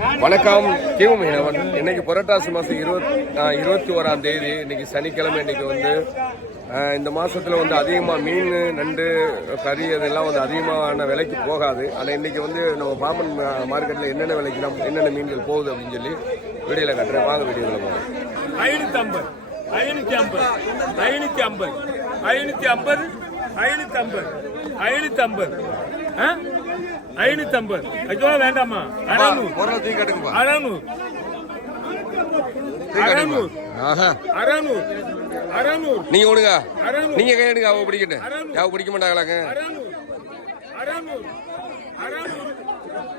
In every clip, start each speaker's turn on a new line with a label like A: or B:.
A: வணக்கம். கிவு மீனவன் இன்னைக்கு புரட்டாசி மாதம் இருபத் இருபத்தி ஓராம் தேதி இன்னைக்கு சனிக்கிழமை இன்னைக்கு வந்து இந்த மாதத்தில் வந்து அதிகமாக மீன் நண்டு கறி அதெல்லாம் வந்து அதிகமான விலைக்கு போகாது. ஆனால் இன்றைக்கி வந்து நம்ம பாம்பன் மார்க்கெட்டில் என்னென்ன விலைக்கு நம்ம என்னென்ன மீன்கள் போகுது அப்படின்னு சொல்லி வீடியோல கட்டுறேன். வாங்க வீடியோவில் போகலாம்
B: ஐநூற்றி ஐம்பது ஐநூற்றி ஐம்பது ஐநூற்றி ஐம்பது ஐநூற்றி ஐம்பது ஐநூற்றி ஐம்பது ஐநூற்றி ஐம்பது ஐநூத்தி ஐம்பது ஐயோ வேண்டாமா அறநூறு.
A: தூக்கி கட்டுங்கப்பா
B: அறநூறு. அறநூறு.
A: ஆஹா.
B: அறநூறு. அறநூறு.
A: நீங்க விடுங்க நீங்க கையெடுங்க அவ பிடிக்கட்டும் யாவ பிடிக்க மாட்டாங்களாங்க?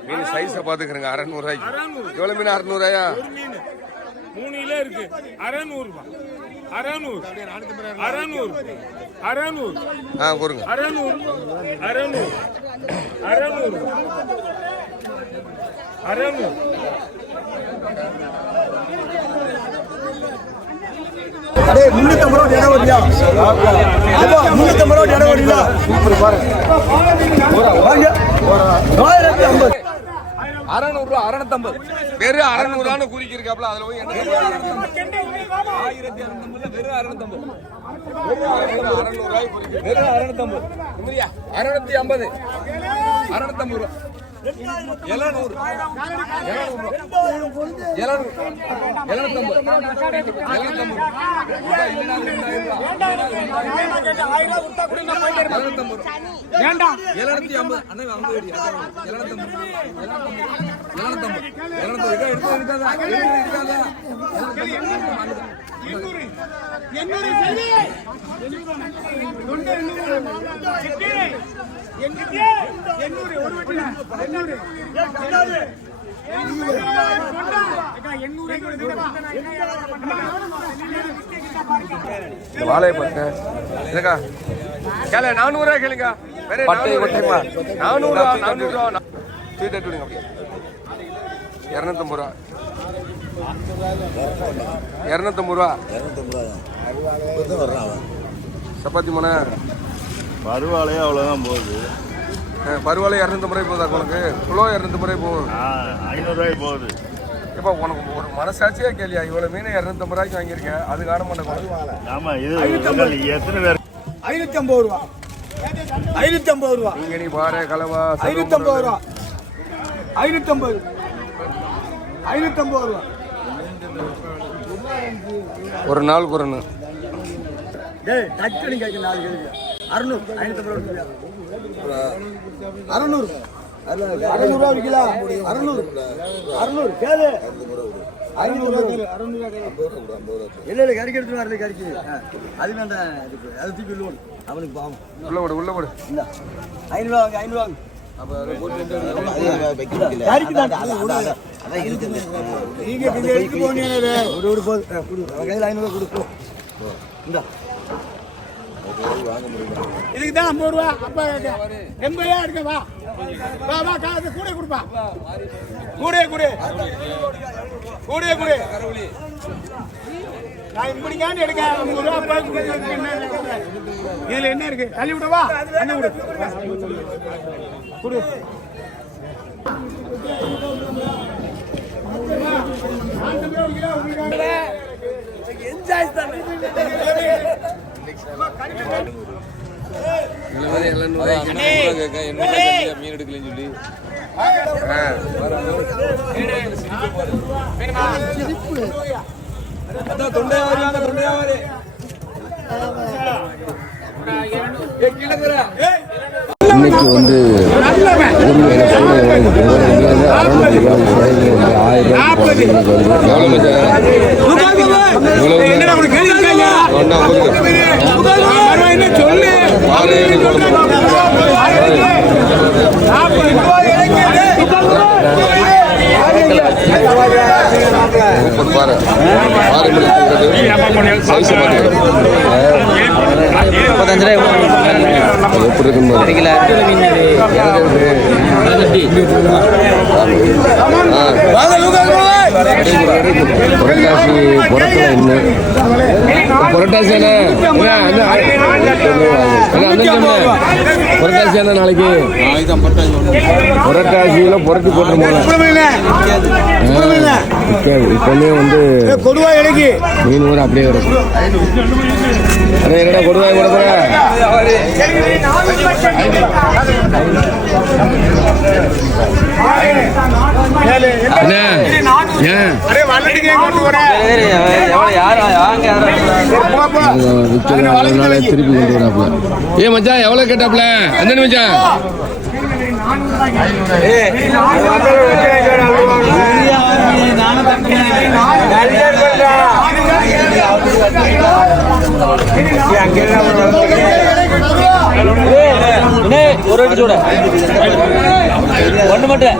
A: மீன் சைஸை பாத்துக்கிறேங்க அறநூறு ரூபாய்க்கு
B: அறநூறு.
A: எவ்வளவு மீன்
B: மீன். மூணு கிலோ இருக்கு அறநூறு. அறநூறு அறநூறு. அறநூறு
A: ஆ கொடுங்க.
B: அறநூறு அறநூறு அறநூறு அறநூறு
C: அடே முன்னூத்தம்பது ரூபா இடம் வருதியா முன்னூத்தம்பது ரூபா இடம் வருதா வாங்க ஆயிரத்தி ஐம்பது.
A: அறநூறு ரூபா அறநூத்தம்பது. வெறும் அறநூறுவான்னு குறிக்கி இருக்காப்ல அதுல போய் ஆயிரத்தி அறுநூத்தம்பது வெறும் அறுநூத்தம்பது. அறுநூறு ரூபாய் குறிக்கி. வெறும் அறுநூத்தம்பது. அறுநூத்தி ஐம்பது. அறுநூத்தம்பது ரூபா. எழுநூறு எழுநூறு எழுநூறு எழுநூத்தம்பது எழுநூத்தம்பது எழுநூத்தம்பது எழுநூத்தி ஐம்பது அண்ணா அங்க எழுநூத்தம்பது எழுநூத்தம்பது எழுநூத்தம்பது எடுத்து இருக்காதா இந்த வாழையை பாருங்க. இருக்கா கேள நானூறுரூவா கேளுங்க. பட்டை கொட்டைமா? நானூறுரூவா நானூறுரூவா ஸ்வீட் எடுத்து விடுங்க அப்படியே. இரநூத்தம்பது ரூபா. இரநூத்தம்பது ரூபா. சப்பாத்தி மனை.
D: பருவாலையே அவ்வளோதான் போகுது.
A: பருவாலை இரநூத்தம்பது ரூபாய் போதா உனக்கு கிலோ இரநூத்தம்பது ரூபாய் போகும்
D: ஐநூறுரூவாய் போகுது.
A: இப்போ உனக்கு ஒரு மனசாட்சியே கேள்வியா இவ்வளோ மீன் இரநூத்தம்பது ரூபாய்க்கு வாங்கியிருக்கேன் அது காண மாட்டேன்
D: ஆமாம் இது எத்தனை பேர்
C: ஐநூத்தி ஐம்பது ரூபா. ஐநூத்தி ஐம்பது ரூபா.
A: இங்கே நீ பாறை கலவா
C: ஐநூத்தி ஐம்பது ரூபா. ஐநூத்தி ஐம்பது. ஐநூத்தி ஐம்பது ரூபா.
A: ஒரு நாள் குறனு
C: டேய் பண்ணி கேட்க நாலு கேள்வி அறுநூறு அறுநூறு. அறுநூறு ரூபா விற்கல அறுநூறு. அறுநூறு. கேளு. இல்ல இல்ல கறிக்கு. எடுத்து வரல கறிக்கு அது வேண்டாம் அது தூக்கி லோன் அவனுக்கு பாவம்.
A: உள்ள விடு உள்ள விடு
C: இல்ல ஐநூறு வாங்க ஐநூறு வாங்க. நீங்க போனீங்க ஒரு ஒரு போது. கொடு. அவன் கையில் ஐநூறு கொடு போ. இந்தா.
B: இதுக்கு தான் ஐம்பது ரூபா. அப்பா எண்பது ரூபா எடுக்க வா. வா வா காசு கூட கொடுப்பா. கூட கூட. கூட கூட. நான் இப்படிக்காண்டு எடுக்க. ஐம்பது ரூபா அப்பா இதுல என்ன இருக்கு? தள்ளி விடவா என்ன விடு? கொடு.
A: மீன் எடுக்கலன்னு சொல்லி இன்னைக்கு வந்து பாரு பாரு?
E: முப்பத்தஞ்சு ரூபாய்
A: எப்படி இருக்குன்னு பாரு. புரட்டாசி இன்னும் புரட்டாசி என்ன? புரட்டாசி என்ன நாளைக்கு? புரட்டாசியில புரட்டி போட்டுருமோல நிற்காது இப்போமே வந்து
B: கொடுவா இலைக்கு
A: மீன் கூட அப்படியே வரும். அண்ணே என்னடா கொடுவாய் கூட போற? என்ன ஏன் விற்கிறதுனால திருப்பி கொண்டு வராப்ல ஏ மச்சான் எவ்வளவு கேட்டாப்ல அந்த மச்சான்?
E: ஒரு வாட்டி சூட ஒன்று மட்டும்.